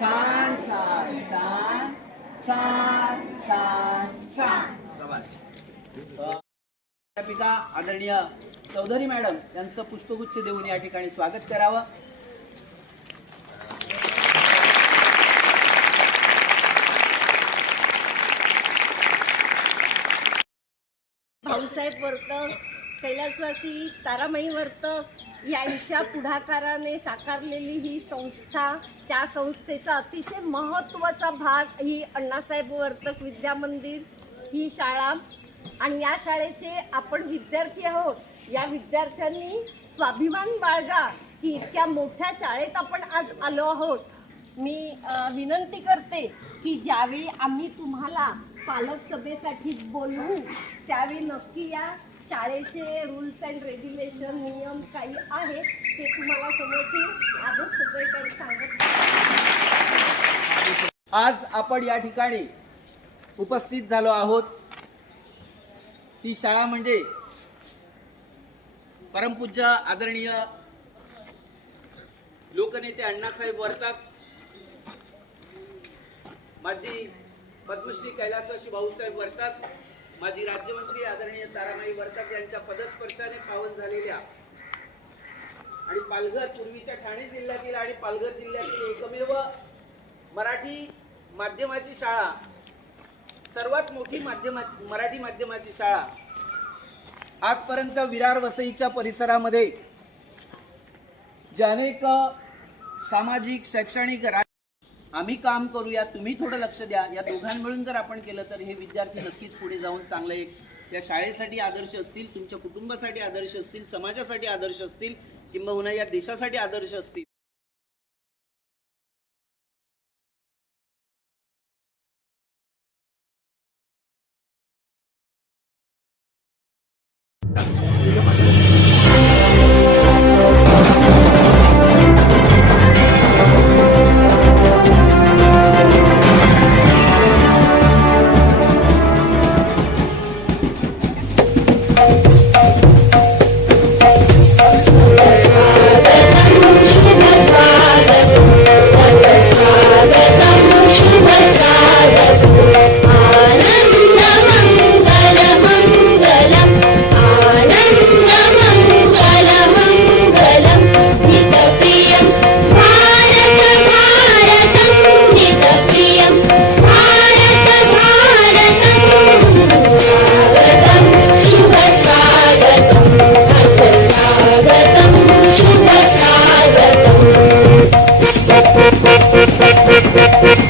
छान छान छान छान छान छान. पिता आदरणीय चौधरी मॅडम यांचं पुष्पगुच्छ देऊन या ठिकाणी स्वागत करावं. भाऊसाहेब वर्तक, कैलासवासी तारामाई वर्तक यांच्या पुढाकाराने साकारलेली ही संस्था, त्या संस्थेचा अतिशय महत्त्वाचा भाग ही अण्णासाहेब वर्तक विद्या मंदिर ही शाळा. आणि या शाळेचे आपण विद्यार्थी आहोत. या विद्यार्थ्यांनी स्वाभिमान बाळगा की इतक्या मोठ्या शाळेत आपण आज आलो आहोत. मी विनंती करते की ज्यावेळी आम्ही तुम्हाला पालक सभेसाठी बोलवू त्यावेळी नक्की या शाळेचे रूल्स अँड रेग्युलेशन नियम काही आहेत ते तुम्हाला समजतील. आजच सगळे काही सांगत. आज आपण या ठिकाणी उपस्थित झालो आहोत. ती शाळा म्हणजे परमपूज्य आदरणीय लोकनेते अण्णासाहेब वर्तक, माजी पद्मश्री कैलासवासी भाऊसाहेब वर्तक, माजी राज्यमंत्री आदरणीय तारामाई वर्तक यांच्या पदस्पर्शाने पावन झालेल्या आणि पालघर, पूर्वीच्या ठाणे जिल्ह्यातील आणि पालघर जिल्ह्यातील एकमेव मराठी माध्यमाची शाळा, सर्वात मोठी मराठी माध्यमाची शाळा आजपर्यंत विरार वसईच्या परिसरामध्ये जे अनेक सामाजिक शैक्षणिक आम्ही काम करूया, तुम्ही थोडं लक्ष द्या, या दोघांनी मिळून जर आपण केलं तर हे विद्यार्थी नक्कीच पुढे जाऊन चांगलं एक या शाळेसाठी आदर्श असतील, तुमच्या कुटुंबासाठी आदर्श असतील, समाजासाठी आदर्श असतील, किंबहुना या देशासाठी आदर्श असतील. Thank you.